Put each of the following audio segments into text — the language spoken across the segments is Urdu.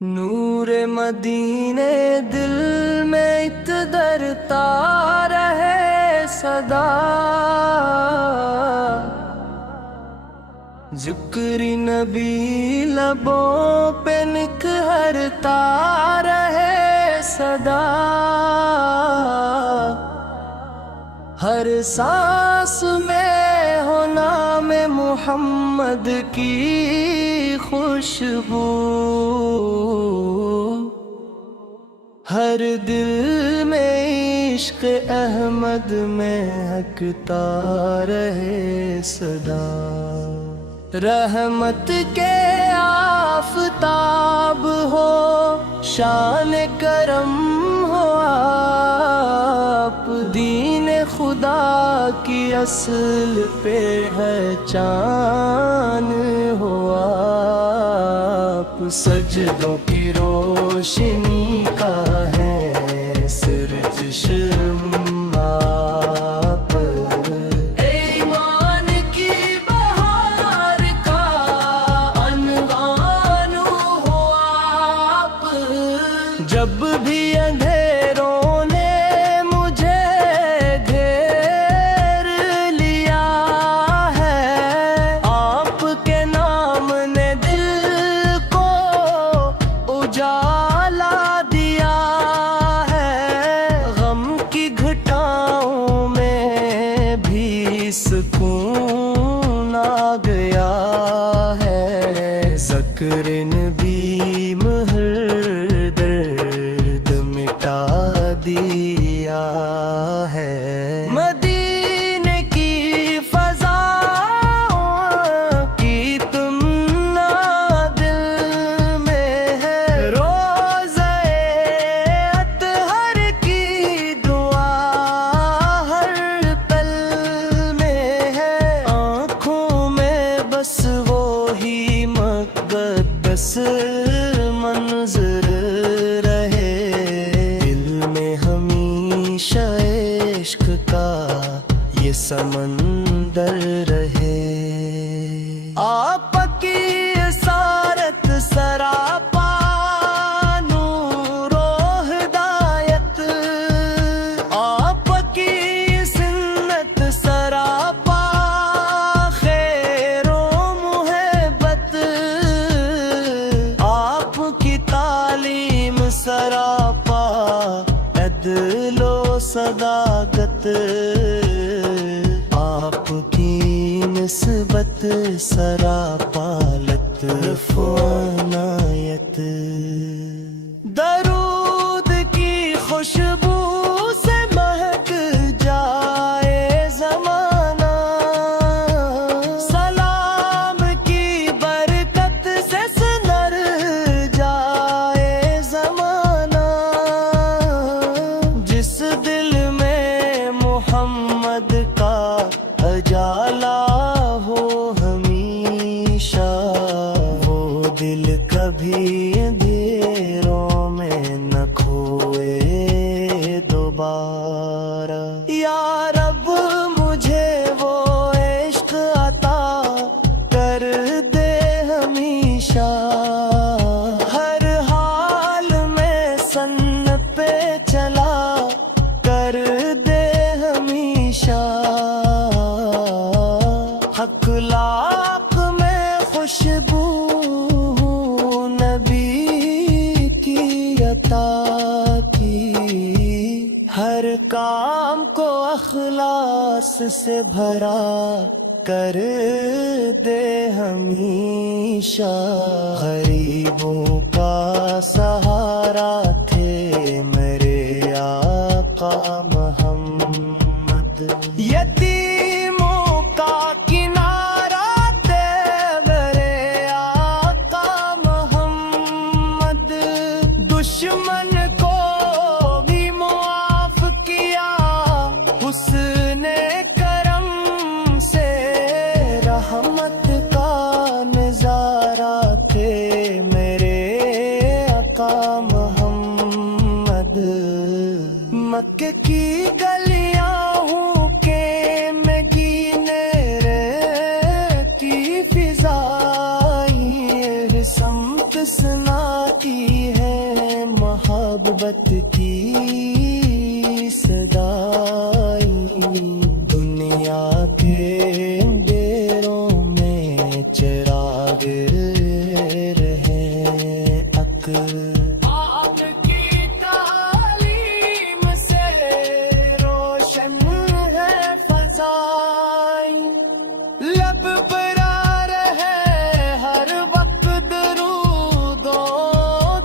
نور مدینے دل میں اتدرتا رہے صدا، ذکر نبی لبوں پہ نکھرتا رہے صدا، ہر سانس میں ہو نام محمد کی خوشبو، ہر دل میں عشق احمد مہکتا رہے صدا، رحمت کے آفتاب ہو، شان کرم ہو آپ، دین خدا کی اصل پہچان ہو آپ، سجدوں کی روشنی کا ہے سر چشم آپ، ایمان کی بہار کا عنوان ہو آپ، جب بھی اندھیروں نے مجھے گھیر لیا ہے، آپ کے نام نے دل کو اجالا دیا ہے، غم کی گھٹاؤں میں بھی سکون آ گیا ہے، ذکر نبی ہر درد مٹا دیا ہے، مدینے کی فضاؤں کی تمنا دل میں ہے، روضہ اطہر کی دعا ہر پل میں ہے، آنکھوں میں بس وہی مقدس منظر رہے، دل میں ہمیشہ عشق کا یہ سمندر رہے، آپ کی اسارت سراپا نور و ہدایت، آپ کی سنت سراپا خیر و محبت، آپ کی تعلیم سراپا عدل و صداقت، آپ کی نسبت سراپا لطف و عنایت، درود کی خوشبو سے مہک جائے زمانہ، سلام کی برکت سے سنر جائے زمانہ، جس دل میں محمد کا اجالا ہو ہمیشہ، وہ دل کبھی اندھیروں میں نہ کھوئے دوبارہ، یا رب مجھے وہ عشق عطا کر دے ہمیشہ، ہر حال میں سن پہ چلا کر دے ہمیشہ، اخلاق میں خوشبو نبی کی عطا کی، ہر کام کو اخلاص سے بھرا کر دے ہمیشہ، غریبوں کا سہارا تھے میرے آقا محمد، یتیموں کا کنارہ تھے میرے آقا محمد، دشمن کو بھی معاف کیا حسن کرم سے، رحمت کا نظارہ تھے میرے آقا محمد، مکے کی گلیاں ہوں کہ میں گینے رہتی فضائی، سمت سناتی محبت کی صدائی دنیا کے اندھیروں میں چراغ رہے حق آپ کی تعلیم سے روشن ہے فضائیں لب پر آ رہے ہر وقت درودوں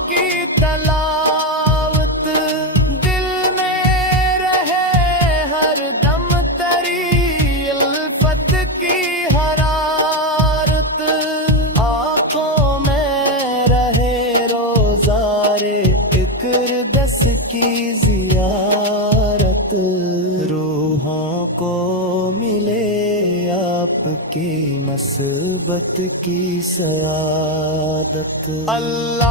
کی تلاوت دل میں رہے ہر دم تری الفت کی حرارت آنکھوں میں رہے روزارے اقردس کی زیارت روحوں کو ملے آپ کی نسبت کی سعادت اللہ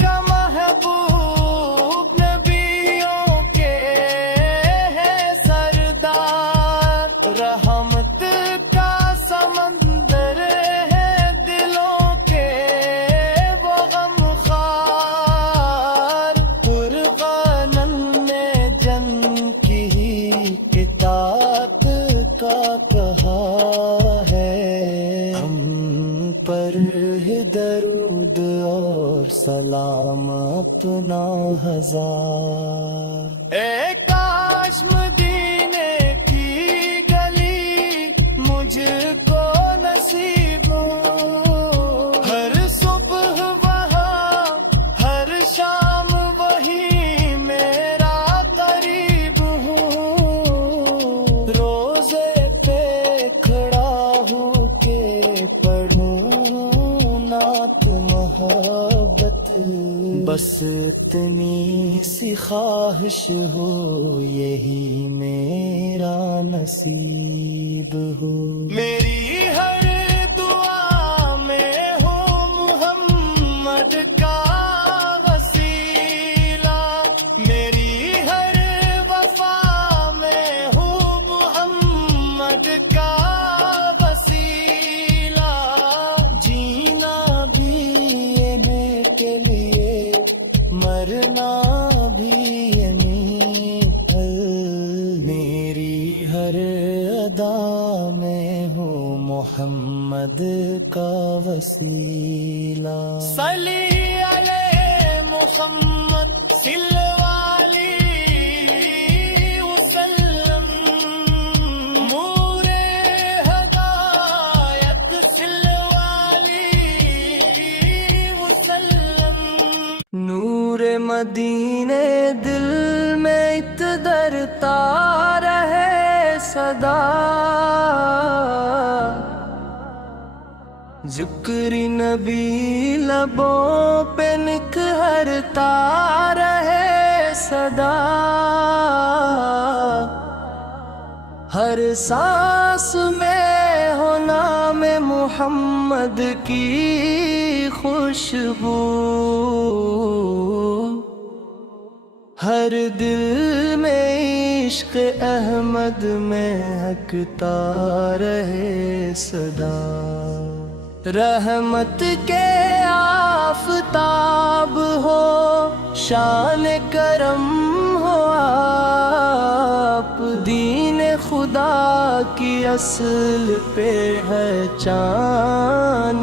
کا محبوب نبیوں کے ہے سردار رحمت کا سمندر ہے دلوں کے وہ غمخوار قربانن نے جن کی اطاعت کا کہا ہے ہم پر ہے درود اور سلام اپنا ہزار اے کاش مدینے کی گلی مجھ کو نصیب ہو ہر صبح وہاں ہر شام وہی میرا قریب ہوں روزے پہ کھڑا ہو کے پڑھوں نعت محبت بس اتنی سی خواہش ہو یہی میرا نصیب ہو میری ہر دعا میں ہو محمد کا وسیلہ میری ہر وفا میں ہو محمد کا وسیلہ جینا بھی انہیں کے لیے مرنا بھی انہیں پھل میری ہر ادا میں ہو محمد کا وسیلہ صلی علیہ محمد صلی وسلم نور ہدایت صلی وسلم نور مدینے دل میں اتدرتا رہے صدا ذکر نبی لبوں پہ نکھرتا رہے صدا ہر سانس میں ہو نام محمد کی خوشبو ہر دل میں عشق احمد مہکتا رہے صدا رحمت کے آفتاب ہو شان کرم ہو آپ دین خدا کی اصل پہ ہے چان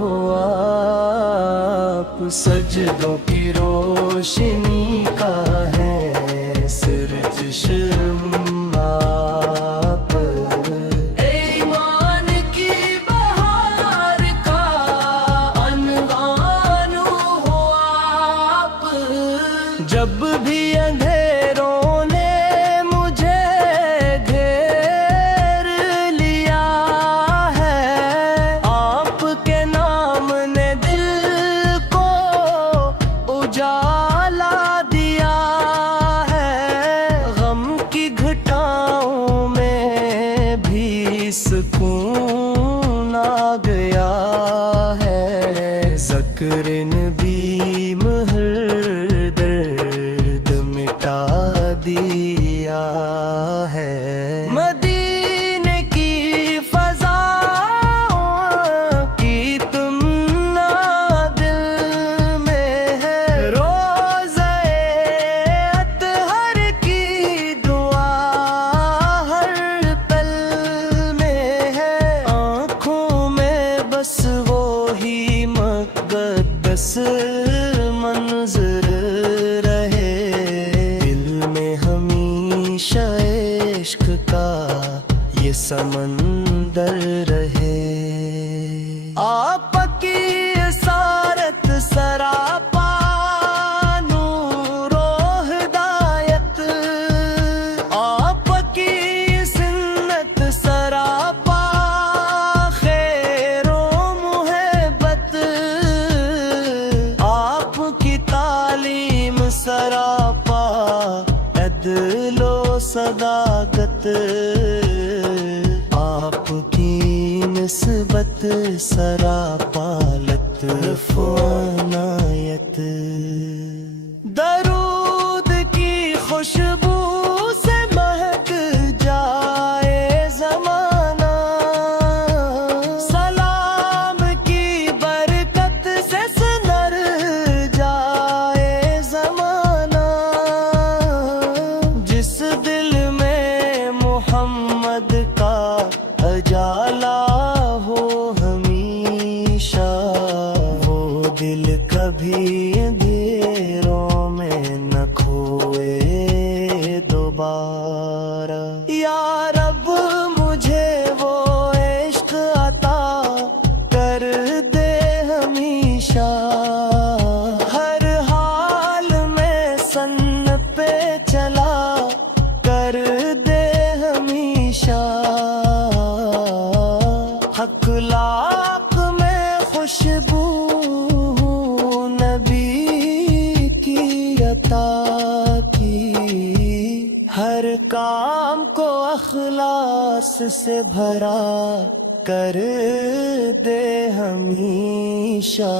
ہو آپ سجدوں کی روشنی کا ہے سرج آپ ایمان کی بہار کا عنوان ہو آپ جب بھی اندھیروں نے مجھے گھیر لیا ہے آپ کے نام نے دل کو اجالا دیا ہے غم کی گھٹاؤں میں بھی سکون آ گیا ہے ذکر نبی مہر درد مٹا دیا ہے مدینے کی فضاؤں کی تم نہ دل میں ہے رو منظر رہے، دل میں ہمیشہ عشق کا یہ سمندر رہے۔ آپ کی اسارت سراپا نور و ہدایت، آپ کی سنت سراپا خیر و محبت، آپ کی تعلیم سراپا عدل و صداقت، آپ کی نسبت سراپا لطف و عنایت۔ درود کی خوشبو سے مہک جائے زمانہ، سلام کی برکت سے سنر جائے زمانہ، جس دل میں محمد کا اجالا ہو ہمیشہ، وہ دل کبھی اندھیروں میں نہ کھوئے دوبارہ۔ یا رب مجھے وہ عشق عطا کر دے ہمیشہ، ہر حال میں سن پہ چلا کر دے ہمیشہ، اخلاق میں خوشبو نبی کی عطا کی، ہر کام کو اخلاص سے بھرا کر دے ہمیشہ،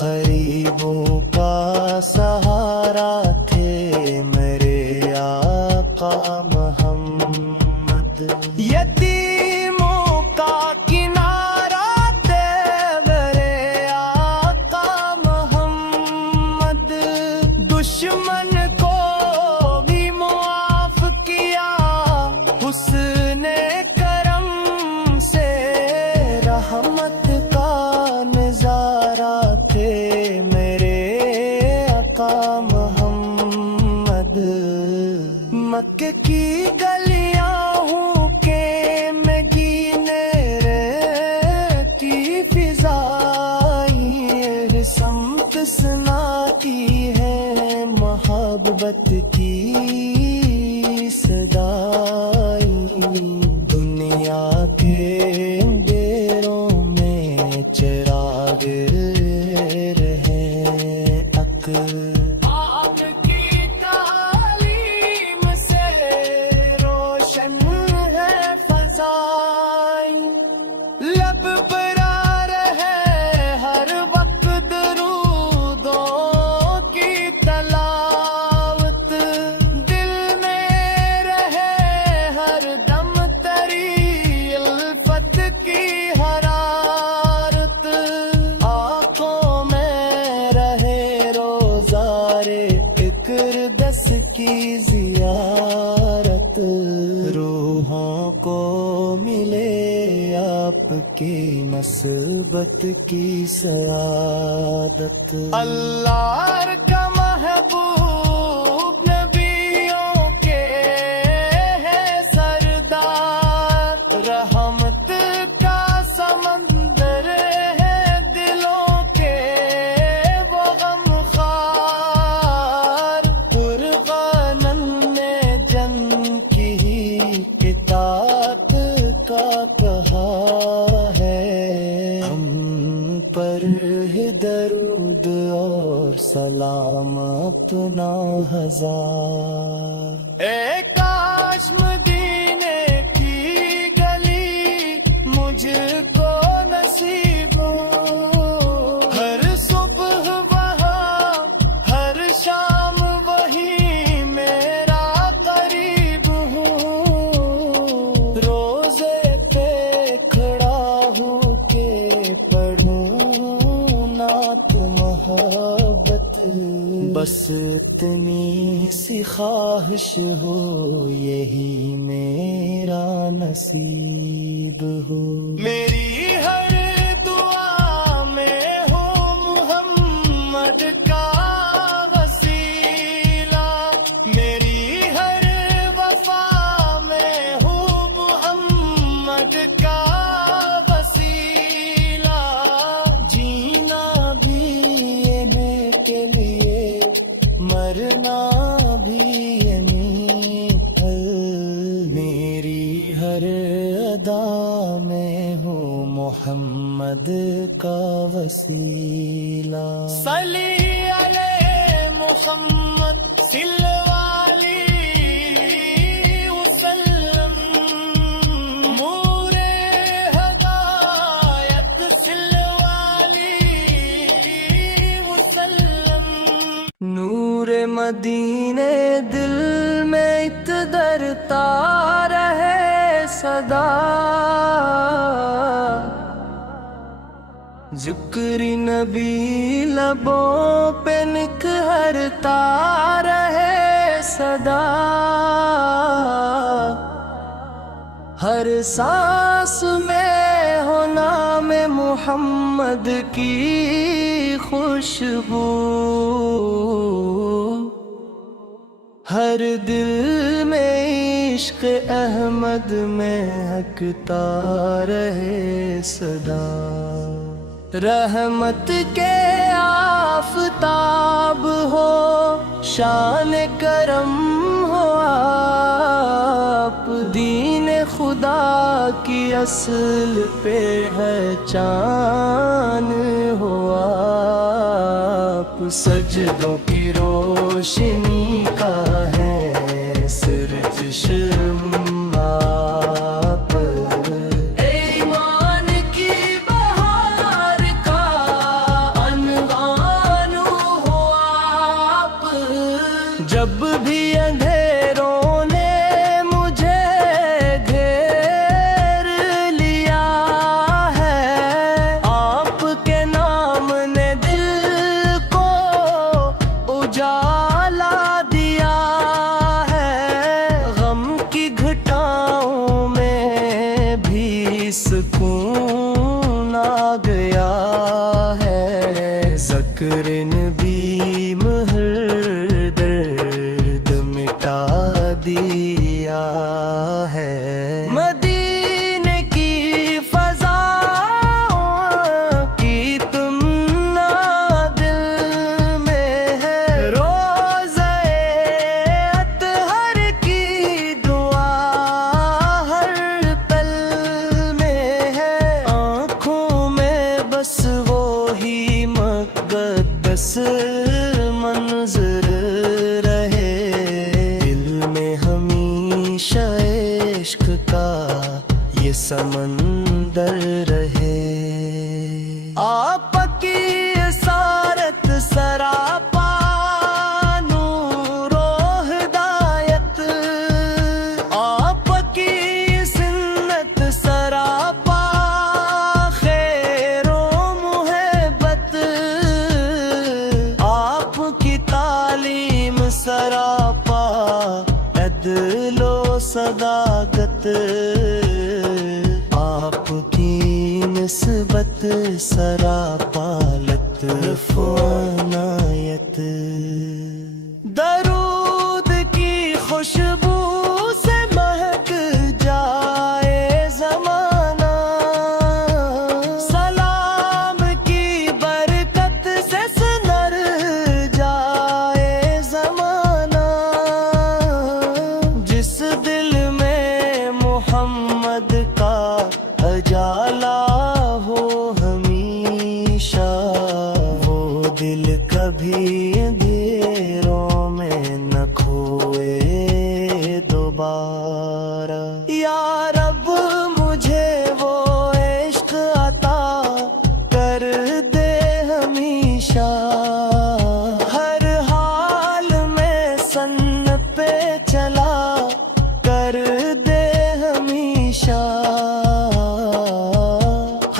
غریبوں کا سہارا تھے میرے آقا محمد، یتیموں کا کنارہ تھے میرے آقا محمد، دشمن کو بھی معاف کیا حسن کرم سے، رحمت کا نظارہ تھے میرے آقا محمد، مکہ کی گلیاں ہوں کہ میں گینے رہتی فضائیں، سمت سناتی ہے محبت کی صدائیں، دنیا کے اندھیروں میں چراغ رہے حق، آپ کی تعلیم سے روشن ہے فضائیں، لب پر آ رہے ہر وقت درودوں کی تلاوت، دل میں رہے ہر دم تری الفت کی حرارت، آنکھوں میں رہے روزارے اقدس کی زیارت، روحوں کو ملے آپ کی نسبت کی سعادت۔ اللہ کا محبوب نبیوں کے ہے سردار، رحمت کا سمندر ہے دلوں کے وہ غمخوار، قرآن میں جن کی اطاعت کا کہا ہے، ہم پر ہے درود اور سلام اپنا ہزار۔ اے کاش مدینے کی گلی مجھ کو نصیب ہو، ہر صبح وہاں ہر شام وہی میرا قریب ہوں، روزے پہ کھڑا ہو کے پڑھوں نعت محبت، بس اتنی سی خواہش ہو یہی میرا نصیب ہو، میری ہر دعا میں ہو محمد کا مرنا بھی یہیں پھل، میری ہر ادا میں ہوں محمد کا وسیلہ. صلی علیہ محمد صلوالی وسلم، نور ہدایت صلوالی وسلم. نور مدینے دل میں اتدرتا رہے صدا، ذکر نبی لبوں پہ نکھرتا رہے صدا. ہر سانس میں ہو نام محمد کی خوشبو، ہر دل میں عشق احمد مہکتا رہے صدا. رحمت کے آفتاب ہو، شان کرم ہو آپ، دین خدا کی اصل پہچان ہو آپ. سجدوں کی روشنی کا ہے سر چشم آپ، ایمان کی بہار کا عنوان ہو آپ. جب بھی اندھیروں نے مجھے گھیر لیا ہے، آپ کے نام نے دل کو اجالا دیا ہے. غم کی گھٹاؤں میں بھی سکون آ گیا ہے، ذکر نبی ہر درد مٹا دیا ہے. مدینے کی فضاؤں کی تمنا دل میں ہے، روزہ اطہر کی دعا ہر پل میں ہے. آنکھوں میں بس وہی مقدس منظر رہے، دل میں ہمیشہ عشق کا یہ سمندر رہے. آپ کی اسارت سراپا نور و ہدایت، آپ کی سنت سراپا خیر و محبت، آپ کی تعلیم سراپا عدل و صداقت، آپ کی نسبت سراپا لطف و عنایت. درود کی خوشبو سے مہک جائے زمانہ، سلام کی برکت سے سنر جائے زمانہ. جس دل میں محمد کا اجالا ہو ہمیشہ، وہ دل کبھی اندھیروں میں نہ کھوئے دوبارہ. یا رب مجھے وہ عشق عطا کر دے ہمیشہ، ہر حال میں سن پہ چلا کر دے ہمیشہ.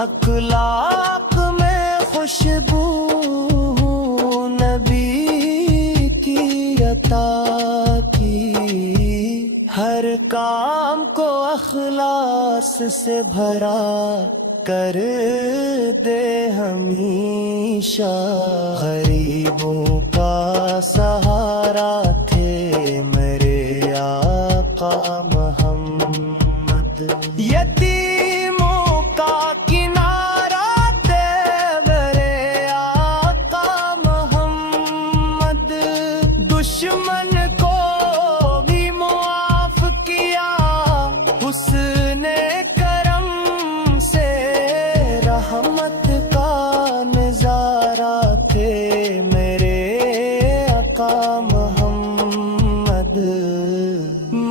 اخلاق میں خوشبو نبی کی عطا کی، ہر کام کو اخلاص سے بھرا کر دے ہمیشہ. غریبوں کا سہارا تھے میرے آقا محمد، یتیموں کا کنارہ تھے میرے آقا محمد.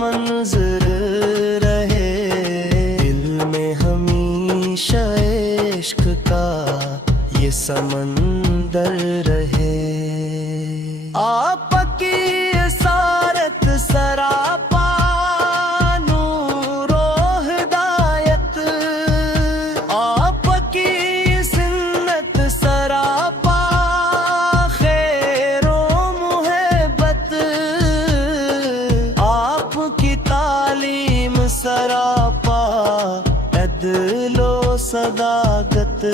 منظر رہے، دل میں ہمیشہ عشق کا یہ سمندر رہے۔ آپ کی اسارت سراپا نور و ہدایت، آپ کی سنت سراپا خیر و محبت، آپ کی تعلیم سراپا عدل و صداقت،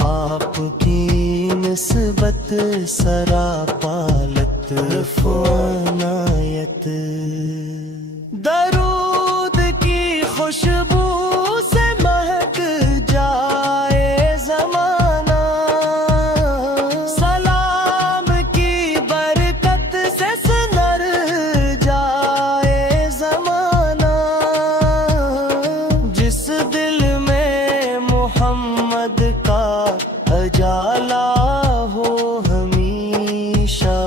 آپ کی نسبت سراپا لطف و عنایت۔ درود کی خوشبو سے مہک جائے زمانہ، سلام کی برکت سے سنر جائے زمانہ، جس دل میں محمد کا اجالا ہو ہمیشہ،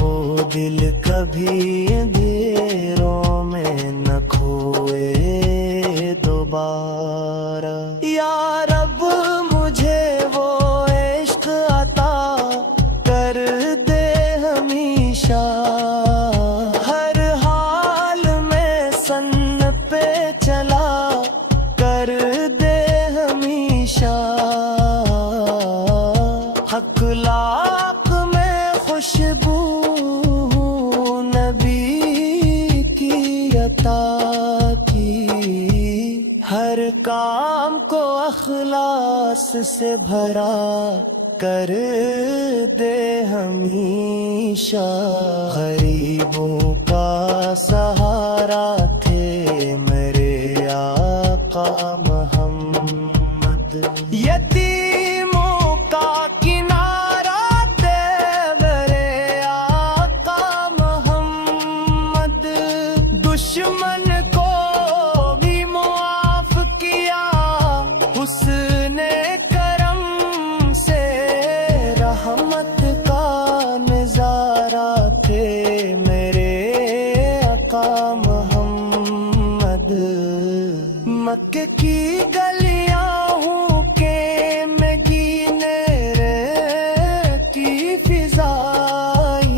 وہ دل کبھی اندھیروں میں نہ کھوئے دوبارہ۔ یا رب مجھے وہ عشق عطا کر دے ہمیشہ، ہر حال میں سن پہ چلا کر دے ہمیشہ، اخلاق میں خوشبو نبی کی عطا کی، ہر کام کو اخلاص سے بھرا کر دے ہمیشہ، غریبوں کا سہارا تھے میرے آقا محمد، یتیموں کا کنارہ تھے میرے آقا محمد، دشمن کو بھی معاف کیا حسن کرم سے، رحمت کا نظارہ تھے میرے آقا محمد، مکہ کی گلیاں ہوں کہ میں گینے کی فضائیں،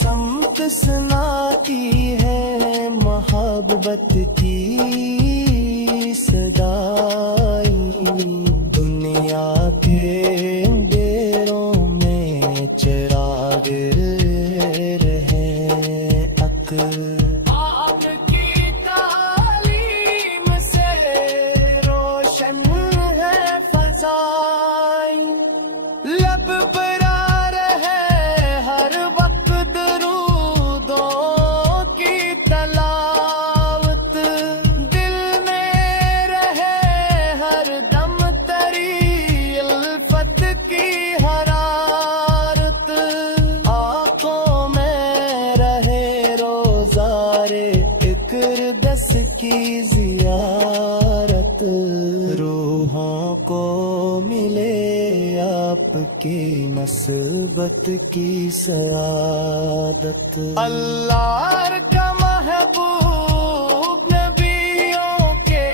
سمت سناتی ہے محبت کی صدائیں، دنیا کے اندھیروں میں چراغ رہے حق، آپ کی تعلیم سے روشن ہے فضائیں، لب پر آ رہے ہر وقت درودوں کی تلاوت، دل میں رہے ہر دم تری الفت کی حرارت، آنکھوں میں رہے روزار اقدس کی زیارت، روحوں کو ملے آپ کی نسبت کی سعادت۔ اللہ کا محبوب نبیوں کے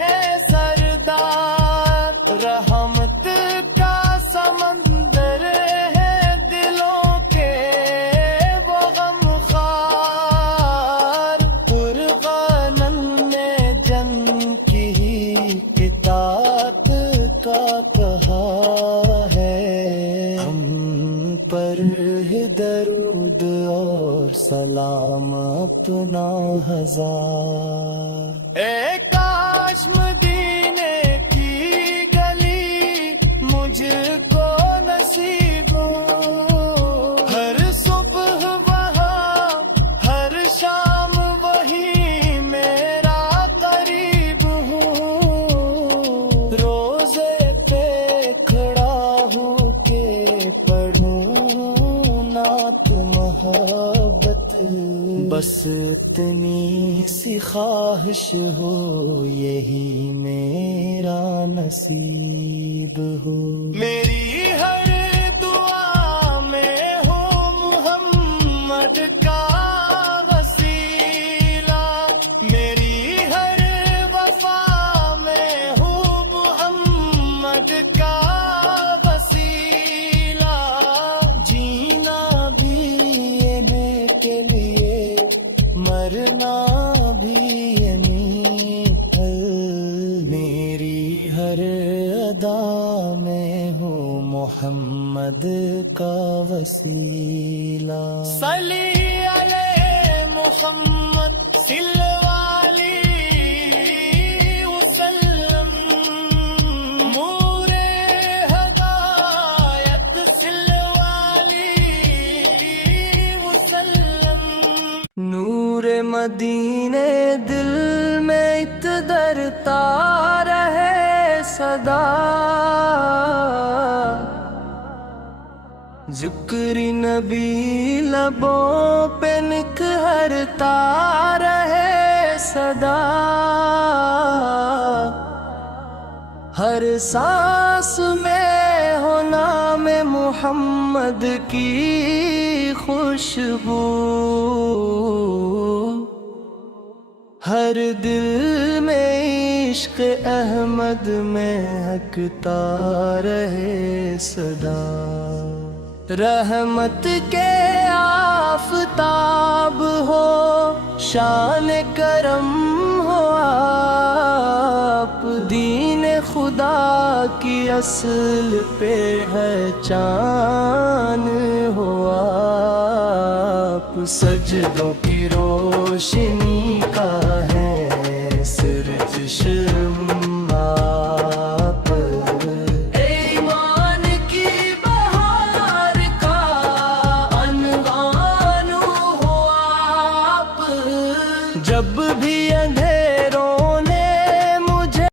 ہے سردار، رحمت کا سمندر ہے دلوں کے وہ غمخوار، قرآن نے جن کی اطاعت کا کہا ہے، ہم پر ہے درود اور سلام اپنا ہزار۔ اے کاش مدینے کی گلی مجھ کو نصیب ہو، ہر صبح وہاں ہر شام وہی میرا قریب ہوں، روزے پہ کھڑا ہو کے پڑھوں نعت محبت، بس اتنی سی خواہش ہو یہی میرا نصیب ہو، میری ہر دعا میں ہو محمد کا مرنا بھی یہیں پر، میری ہر ادا میں ہو محمد کا وسیلہ، صلی علیہ محمد صلی وسلم، نور ہدایت صلی وسلم، نور مدینے دل میں اتدرتا رہے صدا، ذکر نبی لبوں پہ نکھرتا رہے صدا، ہر سانس میں ہو نام محمد کی خوشبو، ہر دل میں عشق احمد مہکتا رہے صدا، رحمت کے آفتاب ہو شان کرم ہو آپ، دین خدا کی اصل پہچان ہو آپ، سجدوں کی روشنی کا ہے سر چشم آپ، ایمان کی بہار کا عنوان ہو آپ، جب بھی